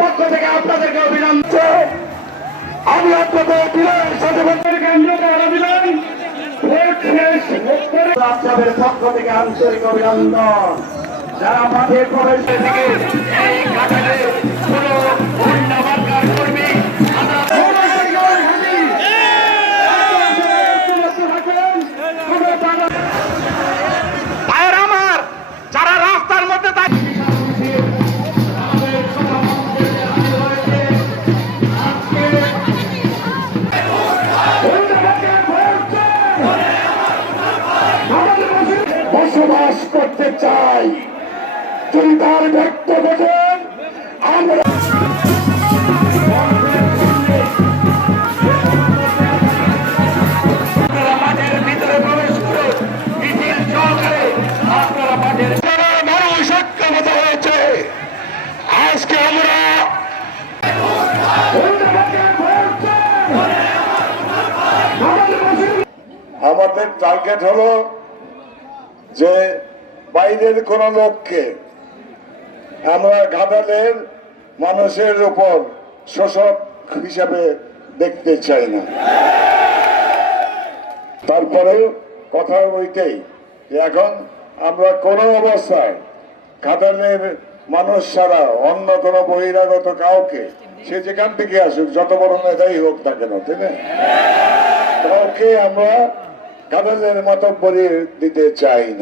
পক্ষ থেকে আপনাদেরকে অভিনন্দন। আমি আপনাদের বিনয়ের সাথে পক্ষ থেকে আন্তরিক অভিনন্দন। যারা মাঠে প্রবেশের দিকে এই ঘাটালে কোন অন্যবাদকার কর্মী আমার যারা রাস্তার মধ্যে বসবাস করতে চাই, যদি তার ব্যক্ত করেন আমরা মাঠের ভিতরে প্রবেশ করে মিছিল সহকারে আপনারা মাঠের মানুষ সক্ষমত হয়েছে। আজকে আমরা আমাদের টার্গেট হলো যে বাইরের কোন লোককে আমরা ঘাটালের মানুষের উপর শোষক হিসাবে দেখতে চাই না। তারপরে কথা ওইটাই, এখন আমরা কোন অবস্থায় ঘাটালের মানুষ ছাড়া অন্য কোন বহিরাগত কাউকে, সে যেখান থেকে আসুক, যত বড় নেতাই হোক না কেন, ঠিক না, কাউকে আমরা ঘাটালের মাতব্বরি দিতে চাই না।